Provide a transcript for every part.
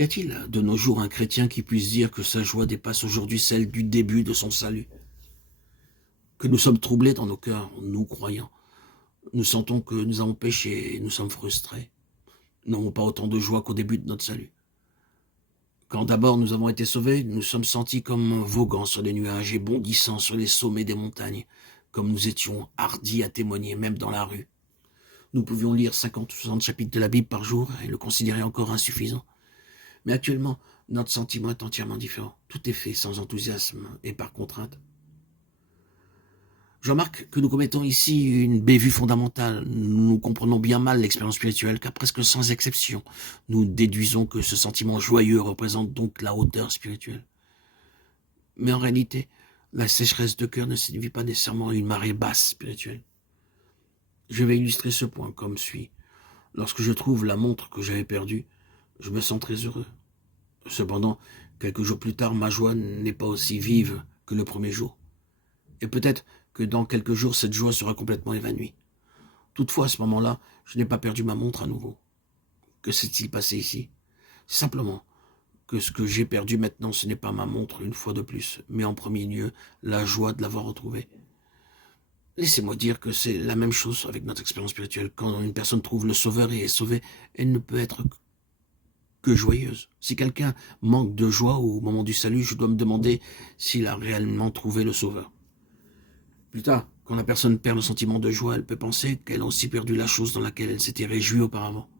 Y a-t-il de nos jours un chrétien qui puisse dire que sa joie dépasse aujourd'hui celle du début de son salut? Que nous sommes troublés dans nos cœurs, nous croyants. Nous sentons que nous avons péché et nous sommes frustrés. Nous n'avons pas autant de joie qu'au début de notre salut. Quand d'abord nous avons été sauvés, nous sommes sentis comme voguant sur les nuages et bondissant sur les sommets des montagnes, comme nous étions hardis à témoigner, même dans la rue. Nous pouvions lire 50 ou 60 chapitres de la Bible par jour et le considérer encore insuffisant. Mais actuellement, notre sentiment est entièrement différent. Tout est fait sans enthousiasme et par contrainte. Je remarque que nous commettons ici une bévue fondamentale. Nous comprenons bien mal l'expérience spirituelle, car presque sans exception, nous déduisons que ce sentiment joyeux représente donc la hauteur spirituelle. Mais en réalité, la sécheresse de cœur ne signifie pas nécessairement une marée basse spirituelle. Je vais illustrer ce point comme suit. Lorsque je trouve la montre que j'avais perdue, je me sens très heureux. Cependant, quelques jours plus tard, ma joie n'est pas aussi vive que le premier jour. Et peut-être que dans quelques jours, cette joie sera complètement évanouie. Toutefois, à ce moment-là, je n'ai pas perdu ma montre à nouveau. Que s'est-il passé ici? Simplement que ce que j'ai perdu maintenant, ce n'est pas ma montre une fois de plus, mais en premier lieu, la joie de l'avoir retrouvée. Laissez-moi dire que c'est la même chose avec notre expérience spirituelle. Quand une personne trouve le Sauveur et est sauvée, elle ne peut être que joyeuse. Si quelqu'un manque de joie au moment du salut, je dois me demander s'il a réellement trouvé le Sauveur. Plus tard, quand la personne perd le sentiment de joie, elle peut penser qu'elle a aussi perdu la chose dans laquelle elle s'était réjouie auparavant.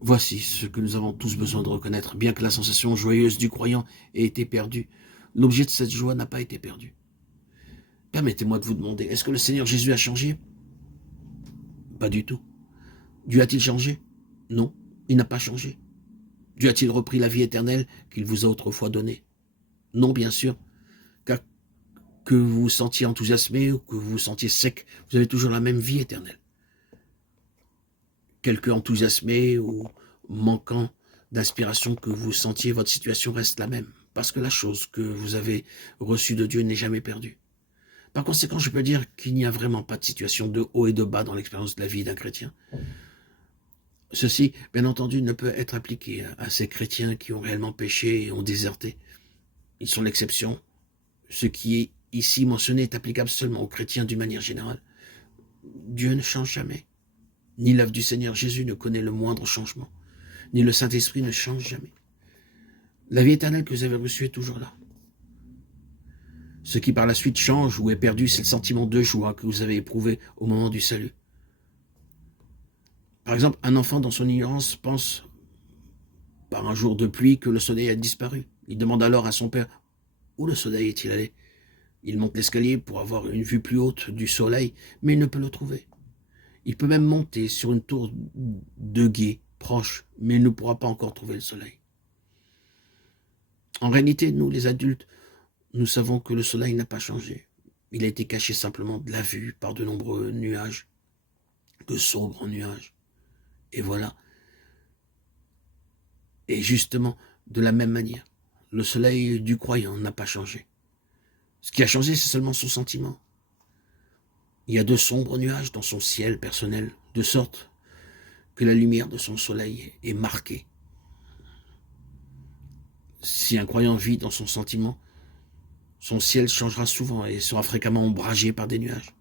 Voici ce que nous avons tous besoin de reconnaître. Bien que la sensation joyeuse du croyant ait été perdue, l'objet de cette joie n'a pas été perdu. Permettez-moi de vous demander, est-ce que le Seigneur Jésus a changé? Pas du tout. Dieu a-t-il changé? Non, il n'a pas changé. Dieu a-t-il repris la vie éternelle qu'il vous a autrefois donnée? Non, bien sûr, car que vous vous sentiez enthousiasmé ou que vous vous sentiez sec, vous avez toujours la même vie éternelle. Quelque enthousiasmé ou manquant d'inspiration que vous sentiez, votre situation reste la même, parce que la chose que vous avez reçue de Dieu n'est jamais perdue. Par conséquent, je peux dire qu'il n'y a vraiment pas de situation de haut et de bas dans l'expérience de la vie d'un chrétien. Ceci, bien entendu, ne peut être appliqué à ces chrétiens qui ont réellement péché et ont déserté. Ils sont l'exception. Ce qui est ici mentionné est applicable seulement aux chrétiens d'une manière générale. Dieu ne change jamais. Ni l'œuvre du Seigneur Jésus ne connaît le moindre changement. Ni le Saint-Esprit ne change jamais. La vie éternelle que vous avez reçue est toujours là. Ce qui par la suite change ou est perdu, c'est le sentiment de joie que vous avez éprouvé au moment du salut. Par exemple, un enfant dans son ignorance pense, par un jour de pluie, que le soleil a disparu. Il demande alors à son père « Où le soleil est-il allé ?» Il monte l'escalier pour avoir une vue plus haute du soleil, mais il ne peut le trouver. Il peut même monter sur une tour de guet proche, mais il ne pourra pas encore trouver le soleil. En réalité, nous, les adultes, nous savons que le soleil n'a pas changé. Il a été caché simplement de la vue par de nombreux nuages, de sombres nuages. Et voilà. Et justement, de la même manière, le soleil du croyant n'a pas changé. Ce qui a changé, c'est seulement son sentiment. Il y a de sombres nuages dans son ciel personnel, de sorte que la lumière de son soleil est marquée. Si un croyant vit dans son sentiment, son ciel changera souvent et sera fréquemment ombragé par des nuages.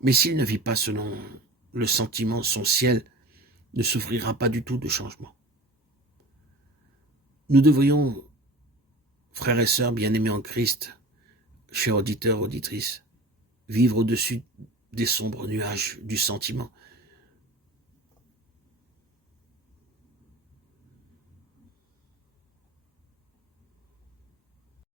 Mais s'il ne vit pas selon le sentiment, son ciel ne souffrira pas du tout de changement. Nous devrions, frères et sœurs bien-aimés en Christ, chers auditeurs, auditrices, vivre au-dessus des sombres nuages du sentiment,